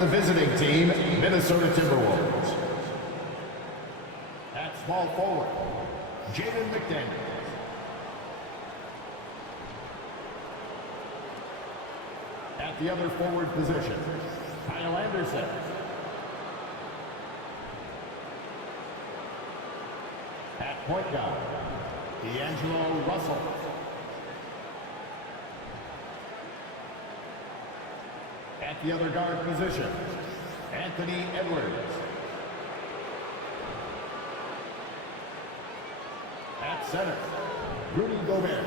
The visiting team, Minnesota Timberwolves. At small forward, Jaden McDaniels. At the other forward position, Kyle Anderson. At point guard, D'Angelo Russell. At the other guard position, Anthony Edwards. At center, Rudy Gobert.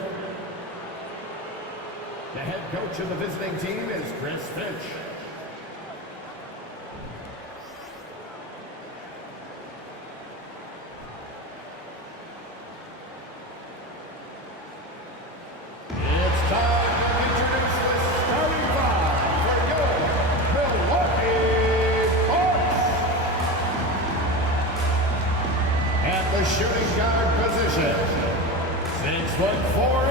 The head coach of the visiting team is Chris Finch. It's time to introduce the starting five for your Milwaukee Bucks. At the shooting guard position, 6'4",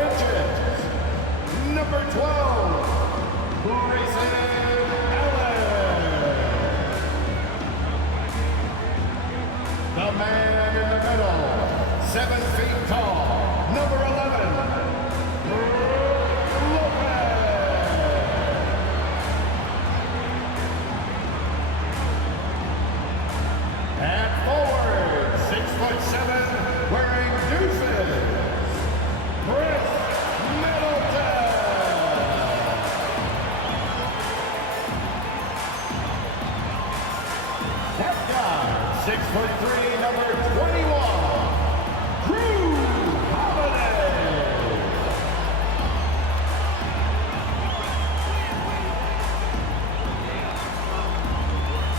number 12, Grayson Allen. The man in the middle, 7 feet tall, number 11, Lopez. At forward, 6'7", wearing deuces, Chris Middleton. At guard, 6'3", number 21, Drew Holiday.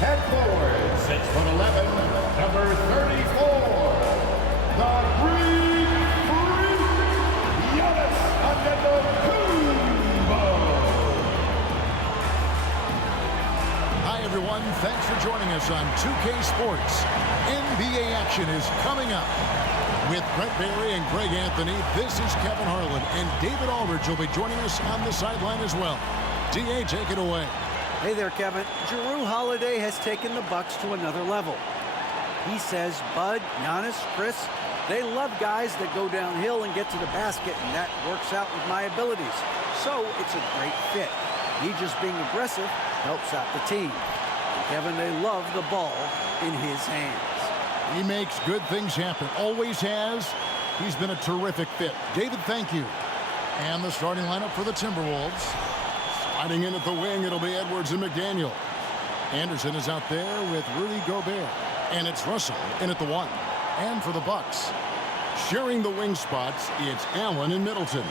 At forward, 6'11", number 34, the Greek Freak, Giannis Antetokounmpo. Hi everyone, thanks for joining us on 2K Sports. NBA action is coming up. With Brett Barry and Greg Anthony, this is Kevin Harlan, and David Aldridge will be joining us on the sideline as well. DA, take it away. Hey there, Kevin. Drew Holiday has taken the Bucks to another level. He says Bud, Giannis, Chris, they love guys that go downhill and get to the basket, and that works out with my abilities. So it's a great fit. Me just being aggressive helps out the team. And Kevin, they love the ball in his hands. He makes good things happen, always has. He's been a terrific fit. David, thank you. And the starting lineup for the Timberwolves. Sliding in at the wing, it'll be Edwards and McDaniel. Anderson is out there with Rudy Gobert. And it's Russell in at the 1. And for the Bucks, sharing the wing spots, it's Allen and Middleton.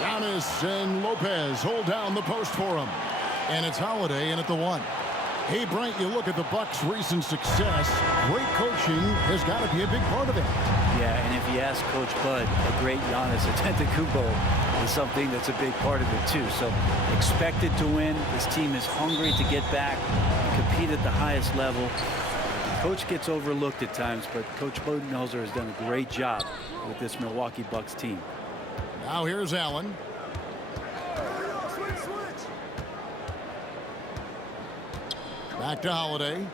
Giannis and Lopez hold down the post for him. And it's Holiday in at the 1. Hey, Brent, you look at the Bucks' recent success. Great coaching has got to be a big part of it. Yeah, and if you ask Coach Bud, a great Giannis Antetokounmpo is something that's a big part of it too. So expected to win. This team is hungry to get back and compete at the highest level. Coach gets overlooked at times, but Coach Budenholzer has done a great job with this Milwaukee Bucks team. Now here's Allen. Back to Holiday.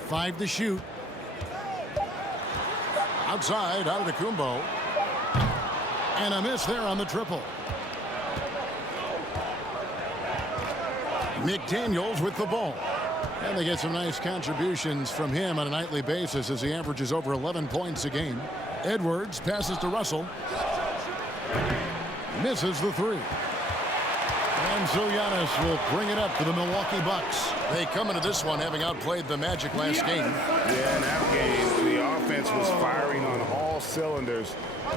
5 to shoot. Outside, Antetokounmpo. And a miss there on the triple. McDaniels with the ball. And they get some nice contributions from him on a nightly basis as he averages over 11 points a game. Edwards passes to Russell. Misses the 3. And so Giannis will bring it up for the Milwaukee Bucks. They come into this one having outplayed the Magic last game. Yeah, in that game, the offense was firing on all cylinders,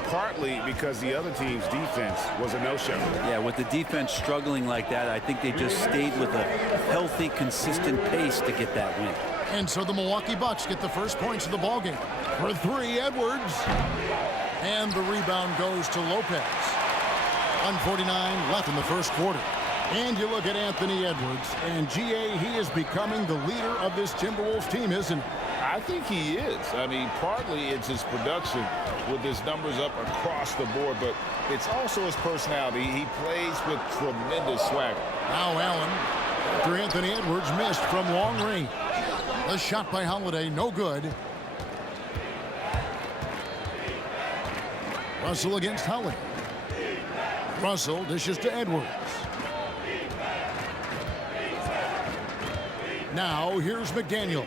partly because the other team's defense was a no-show. Yeah, with the defense struggling like that, I think they just stayed with a healthy, consistent pace to get that win. And so the Milwaukee Bucks get the first points of the ballgame. For 3, Edwards. And the rebound goes to Lopez. 1:49 left in the first quarter. And you look at Anthony Edwards, and GA, he is becoming the leader of this Timberwolves team, isn't he? I think he is. I mean, partly it's his production with his numbers up across the board, but it's also his personality. He plays with tremendous swagger. Now Allen, after Anthony Edwards missed from long range. The shot by Holiday, no good. Russell against Holiday. Russell dishes to Edwards. Now here's McDaniels.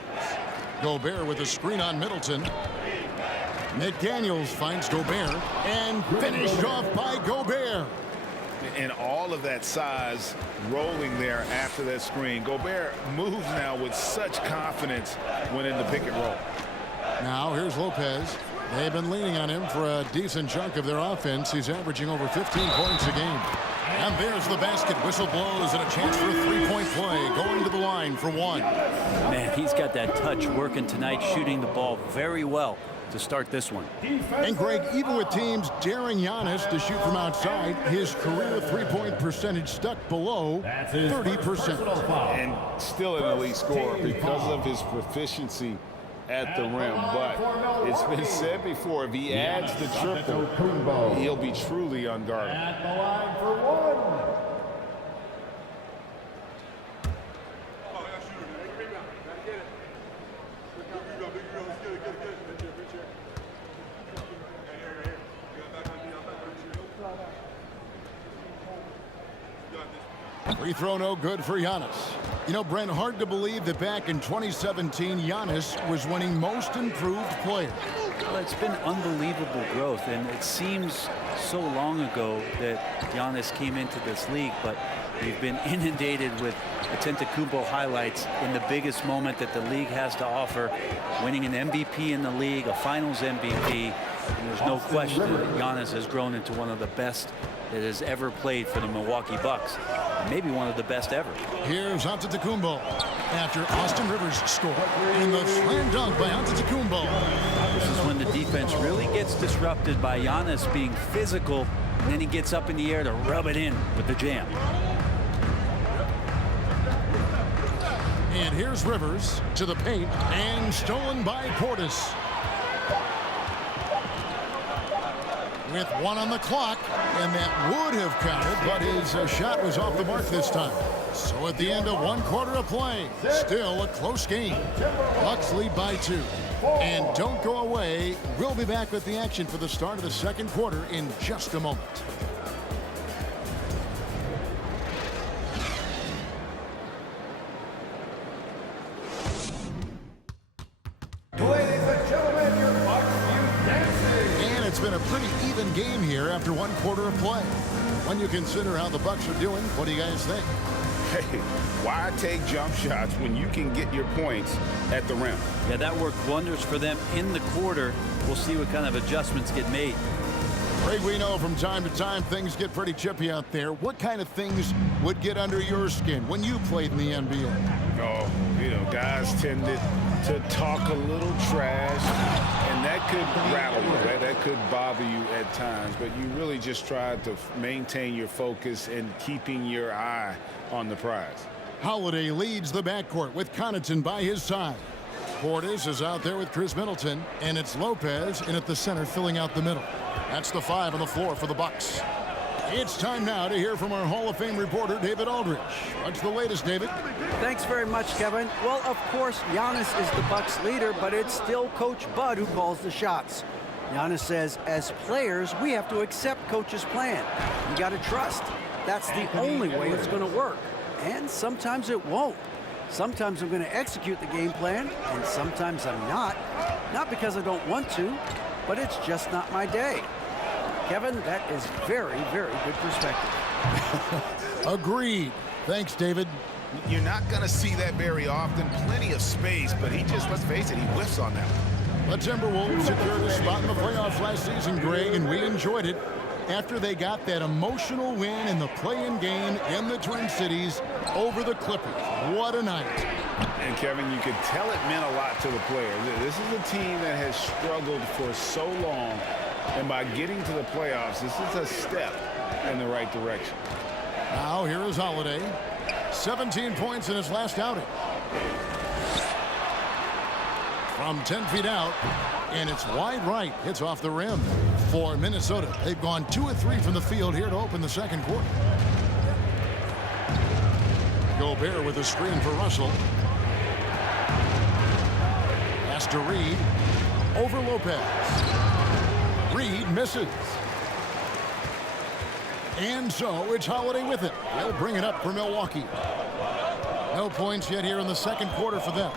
Gobert with a screen on Middleton. McDaniels finds Gobert and finished off by Gobert. And all of that size rolling there after that screen. Gobert moves now with such confidence when in the pick and roll. Now here's Lopez. They've been leaning on him for a decent chunk of their offense. He's averaging over 15 points a game. And there's the basket. Whistle blows and a chance for a three-point play. Going to the line for one. Man, he's got that touch working tonight, shooting the ball very well to start this one. And Greg, even with teams daring Giannis to shoot from outside, his career three-point percentage stuck below 30%. And still an elite scorer because of his proficiency at the rim. But it's been said before, if he adds the triple, he'll be truly unguardable. At the line for one. Free throw no good for Giannis. You know, Brent, hard to believe that back in 2017, Giannis was winning most improved player. Well, it's been unbelievable growth, and it seems so long ago that Giannis came into this league, but we've been inundated with Antetokounmpo highlights in the biggest moment that the league has to offer, winning an MVP in the league, a finals MVP, and there's no question that Giannis has grown into one of the best that has ever played for the Milwaukee Bucks. Maybe one of the best ever. Here's Antetokounmpo after Austin Rivers scored. And the slam dunk by Antetokounmpo. This is when the defense really gets disrupted by Giannis being physical, and then he gets up in the air to rub it in with the jam. And here's Rivers to the paint and stolen by Portis. With one on the clock, and that would have counted, but his shot was off the mark this time. So at the end of one quarter of play, still a close game. Bucks lead by 2. And don't go away. We'll be back with the action for the start of the second quarter in just a moment. Ladies and gentlemen, your Bucks Youth Dancing. And it's been a pretty even game here after one quarter of play. When you consider how the Bucks are doing, what do you guys think? Hey, why take jump shots when you can get your points at the rim? Yeah, that worked wonders for them in the quarter. We'll see what kind of adjustments get made. Craig, we know from time to time things get pretty chippy out there. What kind of things would get under your skin when you played in the NBA? Oh, you know, guys tended to talk a little trash, and that could rattle you. That could bother you at times, but you really just tried to maintain your focus and keeping your eye on the prize. Holiday leads the backcourt with Connaughton by his side. Portis is out there with Chris Middleton, and it's Lopez in at the center filling out the middle. That's the 5 on the floor for the Bucks. It's time now to hear from our Hall of Fame reporter, David Aldridge. What's the latest, David? Thanks very much, Kevin. Well, of course, Giannis is the Bucks leader, but it's still Coach Bud who calls the shots. Giannis says, as players, we have to accept Coach's plan. You got to trust. That's the only way it's going to work. And sometimes it won't. Sometimes I'm going to execute the game plan, and sometimes I'm not. Not because I don't want to, but it's just not my day. Kevin, that is very, very good perspective. Agreed. Thanks, David. You're not going to see that very often. Plenty of space, but he just, let's face it, he whiffs on that one. The Timberwolves secured a spot in the playoffs last season, Greg, and we enjoyed it after they got that emotional win in the play-in game in the Twin Cities over the Clippers. What a night. And Kevin, you could tell it meant a lot to the players. This is a team that has struggled for so long, and by getting to the playoffs, this is a step in the right direction. Now here is Holiday. 17 points in his last outing. from 10 feet out, and it's wide right. Hits off the rim for Minnesota. They've gone 2 of 3 from the field here to open the second quarter. Gobert with a screen for Russell. Pass to Reed. Over Lopez. Reed misses. And so it's Holiday with it. They'll bring it up for Milwaukee. No points yet here in the second quarter for them.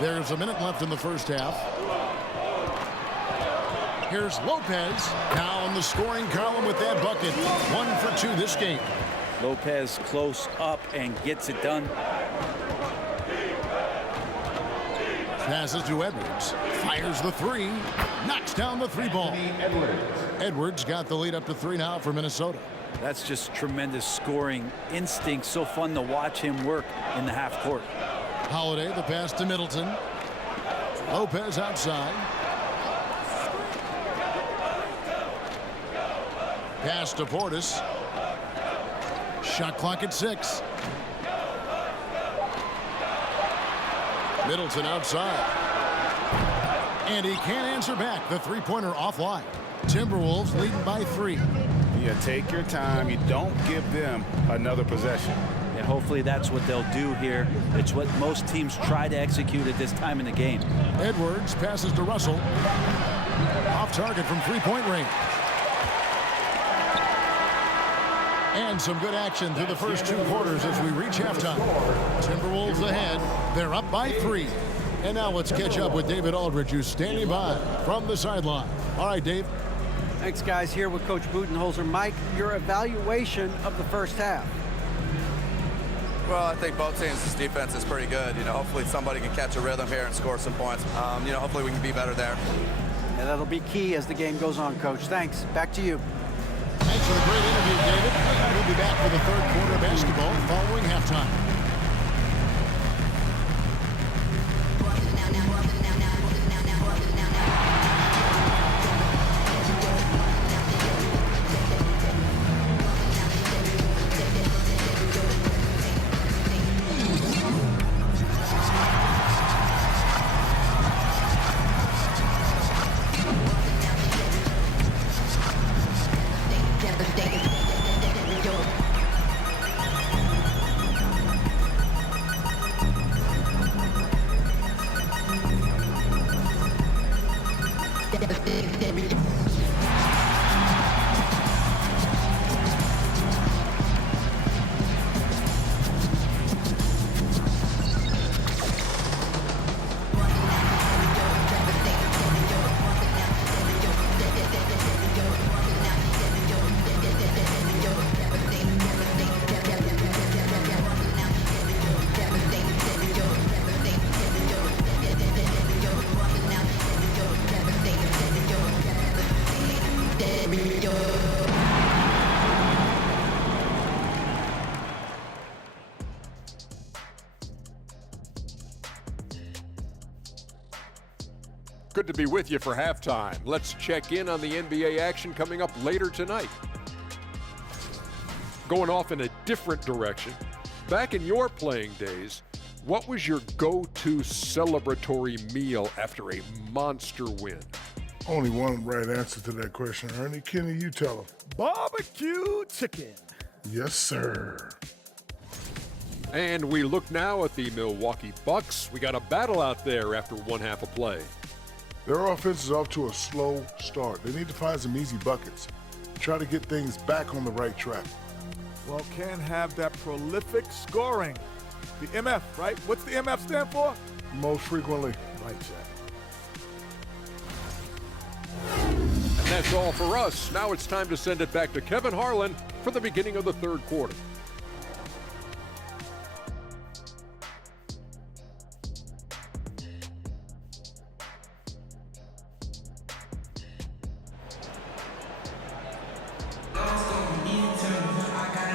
There's a minute left in the first half. Here's Lopez now in the scoring column with that bucket. 1 for 2 this game. Lopez close up and gets it done. Passes to Edwards. Fires the 3. Knocks down the 3 ball. Edwards got the lead up to 3 now for Minnesota. That's just tremendous scoring instinct. So fun to watch him work in the half court. Holiday, the pass to Middleton. Lopez outside. Pass to Portis. Shot clock at 6. Middleton outside. And he can't answer back. The three-pointer offline. Timberwolves leading by 3. Yeah, take your time. You don't give them another possession. And hopefully that's what they'll do here. It's what most teams try to execute at this time in the game. Edwards passes to Russell. Off target from three-point range. And some good action through the first 2 quarters as we reach halftime. Timberwolves ahead. They're up by 3. And now let's catch up with David Aldridge, who's standing by from the sideline. All right, Dave. Thanks, guys. Here with Coach Budenholzer. Mike, your evaluation of the first half. Well, I think both teams' defense is pretty good. Hopefully somebody can catch a rhythm here and score some points. Hopefully we can be better there. And that'll be key as the game goes on, Coach. Thanks. Back to you. Thanks for the great interview, David. We'll be back for the third quarter of basketball following halftime. Good to be with you for halftime. Let's check in on the NBA action coming up later tonight. Going off in a different direction, back in your playing days, what was your go-to celebratory meal after a monster win? Only one right answer to that question, Ernie. Kenny, you tell him. Barbecue chicken. Yes, sir. And we look now at the Milwaukee Bucks. We got a battle out there after one half of play. Their offense is off to a slow start. They need to find some easy buckets. Try to get things back on the right track. Well, can't have that prolific scoring. The MF, right? What's the MF stand for? Most frequently. Right, Jack. And that's all for us. Now it's time to send it back to Kevin Harlan for the beginning of the third quarter.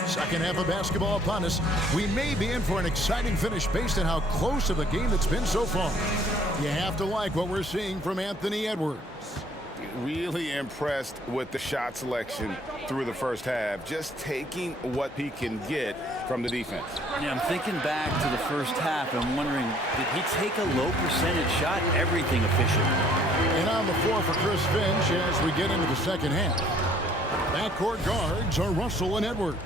Second half of basketball upon us. We may be in for an exciting finish based on how close of a game it's been so far. You have to like what we're seeing from Anthony Edwards. really impressed with the shot selection through the first half, just taking what he can get from the defense. Yeah, I'm thinking back to the first half. I'm wondering, did he take a low percentage shot? Everything efficient. And on the floor for Chris Finch as we get into the second half. Backcourt guards are Russell and Edwards.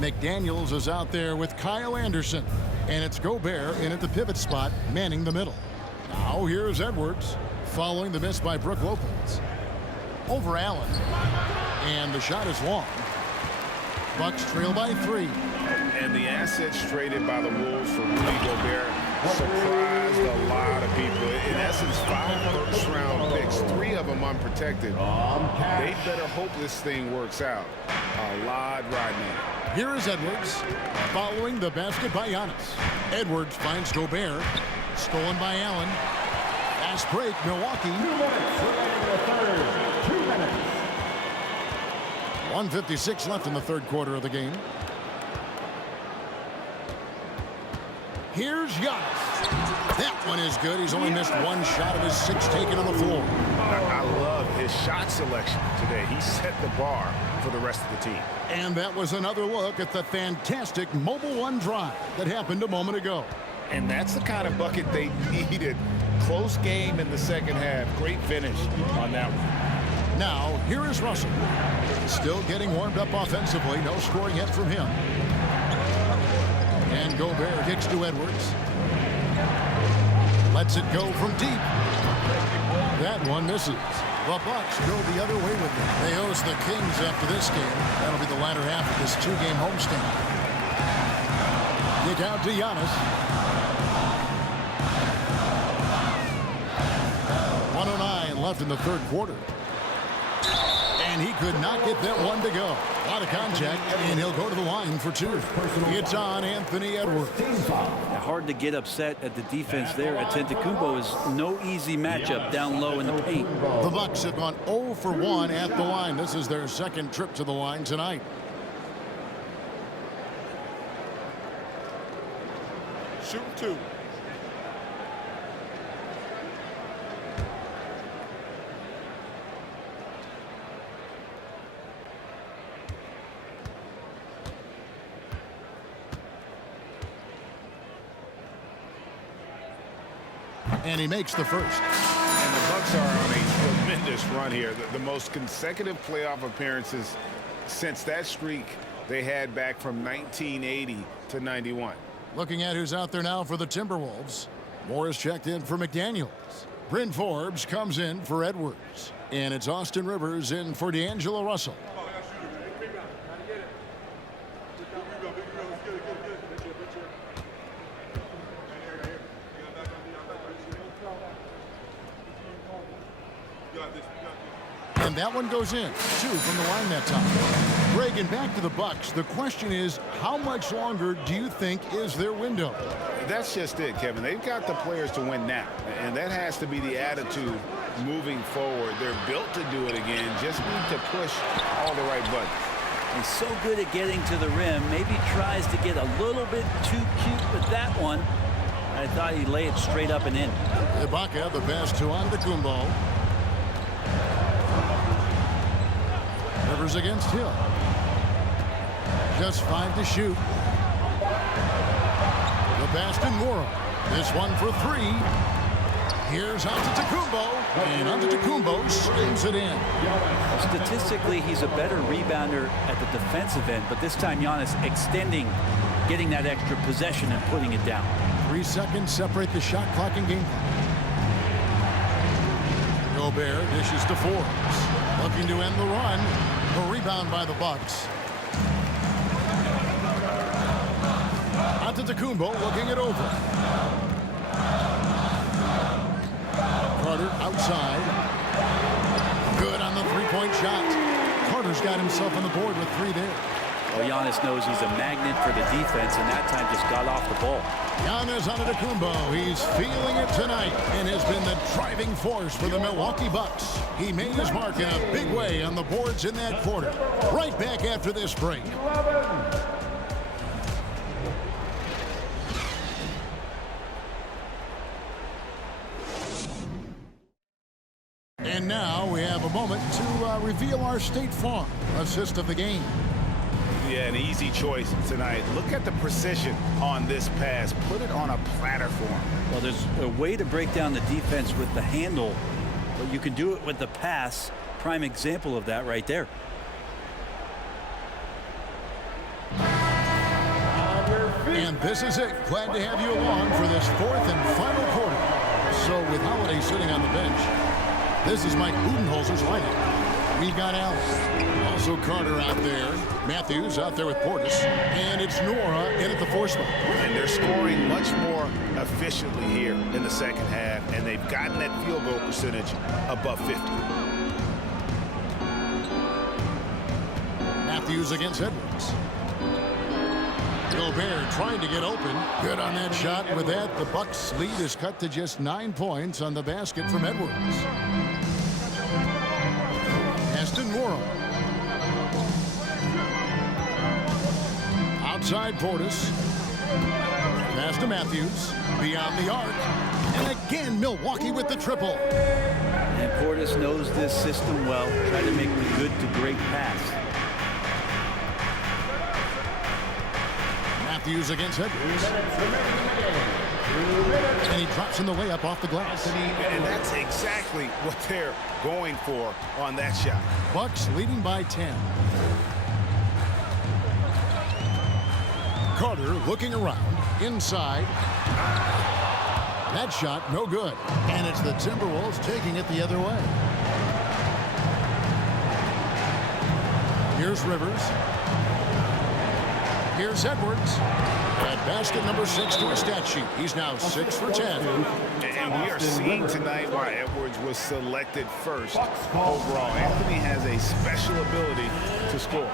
McDaniels is out there with Kyle Anderson. And it's Gobert in at the pivot spot, manning the middle. Now here's Edwards, following the miss by Brook Lopez. Over Allen. And the shot is long. Bucks trail by 3. And the assets traded by the Wolves for Rudy Gobert surprised a lot of people. In essence, 5 first-round picks, 3 of them unprotected. They better hope this thing works out. A lot riding on it. Here is Edwards, following the basket by Giannis. Edwards finds Gobert, stolen by Allen. Fast break, Milwaukee. 1:56 left in the third quarter of the game. Here's Giannis. That one is good. He's only missed 1 shot of his 6 taken on the floor. I love his shot selection today. He set the bar for the rest of the team. And that was another look at the fantastic Mobile One drive that happened a moment ago. And that's the kind of bucket they needed. Close game in the second half. Great finish on that one. Now, here is Russell. Still getting warmed up offensively. No scoring yet from him. And Gobert kicks to Edwards. Lets it go from deep. That one misses. The Bucks go the other way with it. They host the Kings after this game. That'll be the latter half of this 2-game homestand. Kick out to Giannis. 1:09 left in the third quarter. And he could not get that one to go. A lot of contact, and he'll go to the line for 2. It's on Anthony Edwards. Hard to get upset at the defense there. Antetokounmpo is no easy matchup down low in the paint. The Bucks have gone 0 for 1 at the line. This is their second trip to the line tonight. Shoot 2. And he makes the first. And the Bucks are on a tremendous run here. The most consecutive playoff appearances since that streak they had back from 1980 to 91. Looking at who's out there now for the Timberwolves. Morris checked in for McDaniels. Bryn Forbes comes in for Edwards. And it's Austin Rivers in for D'Angelo Russell. And that one goes in. 2 from the line that time. Reagan, back to the Bucks. The question is, how much longer do you think is their window? That's just it, Kevin. They've got the players to win now, and that has to be the attitude moving forward. They're built to do it again. Just need to push all the right buttons. He's so good at getting to the rim. Maybe tries to get a little bit too cute with that one. I thought he'd lay it straight up and in. Ibaka, the pass to Antetokounmpo. Rivers against Hill. Just 5 to shoot. The Baston World. This one for 3. Here's Antetokounmpo. And Antetokounmpo slings it in. Statistically, he's a better rebounder at the defensive end, but this time Giannis extending, getting that extra possession and putting it down. 3 seconds separate the shot clock and game clock. Gobert dishes to Forbes. Looking to end the run. A rebound by the Bucks. Antetokounmpo looking it over. Carter outside. Good on the three-point shot. Carter's got himself on the board with 3 there. Well, Giannis knows he's a magnet for the defense, and that time just got off the ball. Giannis Antetokounmpo, he's feeling it tonight and has been the driving force for the Milwaukee Bucks. He made his mark in a big way on the boards in that quarter. Right back after this break. And now we have a moment reveal our State Farm assist of the game. Yeah, an easy choice tonight. Look at the precision on this pass. Put it on a platter for him. Well, there's a way to break down the defense with the handle, but you can do it with the pass. Prime example of that right there. And this is it. Glad to have you along for this fourth and final quarter. So with Holiday sitting on the bench, this is Mike Budenholzer's lineup. We got Allen. Also Carter out there. Matthews out there with Portis. And it's Nora in at the 4 spot. And they're scoring much more efficiently here in the second half, and they've gotten that field goal percentage above 50. Matthews against Edwards. Gobert trying to get open. Good on that shot. With that, the Bucks' lead is cut to just 9 points on the basket from Edwards. Aston Moore. Outside Portis. Pass to Matthews. Beyond the arc. And again, Milwaukee with the triple. And Portis knows this system well. Try to make the good to great pass. Matthews against Edwards. And he drops in the layup off the glass. And that's exactly what they're going for on that shot. Bucks leading by 10. Carter looking around. Inside. That shot no good. And it's the Timberwolves taking it the other way. Here's Rivers. Here's Edwards. At basket number 6 to a stat sheet. He's now 6 for 10. And we are seeing tonight why Edwards was selected first overall. Anthony has a special ability to score.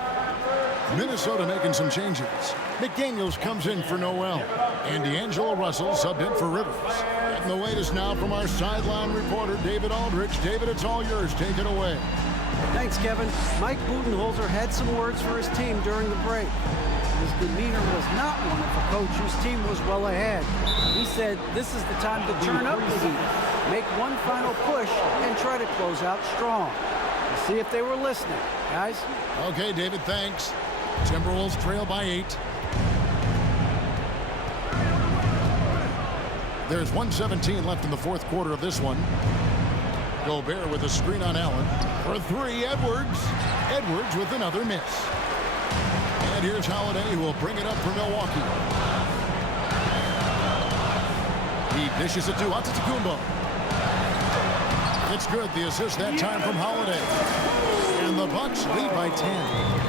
Minnesota making some changes. McDaniels comes in for Noel. And D'Angelo Russell subbed in for Rivers. Getting the latest now from our sideline reporter, David Aldrich. David, it's all yours. Take it away. Thanks, Kevin. Mike Budenholzer had some words for his team during the break. His demeanor was not one of a coach whose team was well ahead. He said this is the time to turn up the heat, make one final push, and try to close out strong. Let's see if they were listening, guys. Okay, David, thanks. Timberwolves trail by 8. There's 1:17 left in the fourth quarter of this one. Gobert with a screen on Allen. For 3, Edwards. Edwards with another miss. And here's Holiday, who will bring it up for Milwaukee. He dishes it to Antetokounmpo. It's good. The assist that time from Holiday. And the Bucks lead by 10.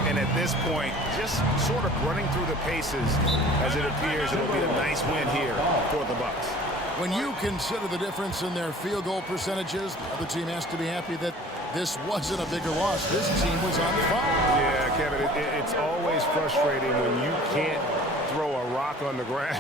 And at this point, just sort of running through the paces, as it appears it'll be a nice win here for the Bucks. When you consider the difference in their field goal percentages, the other team has to be happy that this wasn't a bigger loss. This team was on fire. Yeah, Kevin, it's always frustrating when you can't throw a rock on the ground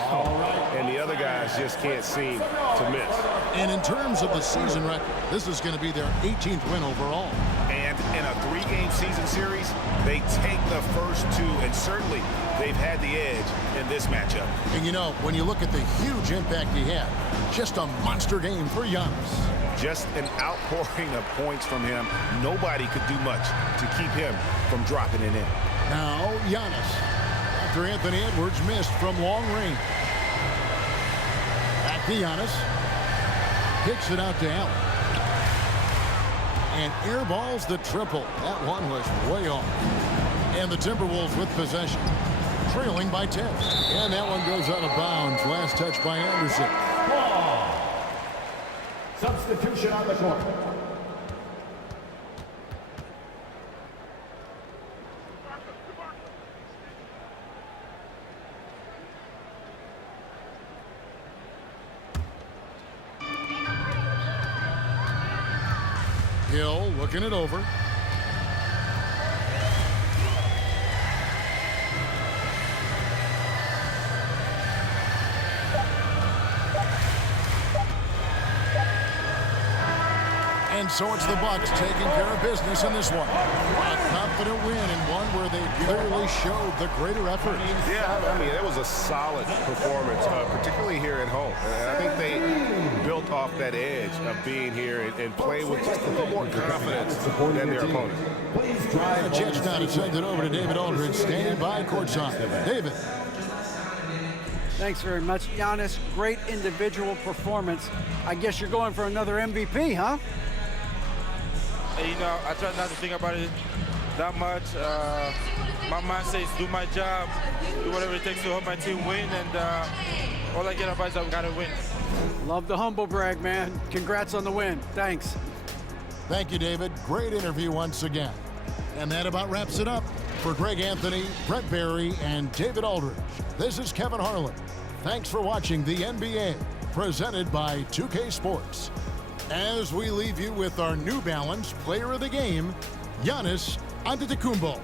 and the other guys just can't seem to miss. And in terms of the season record, this is going to be their 18th win overall. And in a 3-game season series, they take the first 2, and certainly they've had the edge in this matchup. And you know, when you look at the huge impact he had, just a monster game for Giannis. Just an outpouring of points from him. Nobody could do much to keep him from dropping it in. Now, Giannis, after Anthony Edwards missed from long range. Back to Giannis. Kicks it out to Allen. And airballs the triple. That one was way off. And the Timberwolves with possession. Trailing by 10. And that one goes out of bounds. Last touch by Anderson. Substitution on the court. Hill looking it over. And so it's the Bucks taking care of business in this one. A confident win and one where they clearly showed the greater effort. Yeah, I mean, it was a solid performance, particularly here at home. And I think they built off that edge of being here and playing with just a little more confidence than their opponent. Please And drive a chance now to send it over to David Aldridge, standing by courtside. David. Thanks very much, Giannis. Great individual performance. I guess you're going for another MVP, huh? You know, I try not to think about it that much. My mindset is do my job, do whatever it takes to help my team win, and all I get about is that we gotta win. Love the humble brag, man. Congrats on the win. Thanks. Thank you, David. Great interview once again. And that about wraps it up. For Greg Anthony, Brett Barry, and David Aldridge, this is Kevin Harlan. Thanks for watching the NBA, presented by 2K Sports. As we leave you with our New Balance Player of the Game, Giannis Antetokounmpo.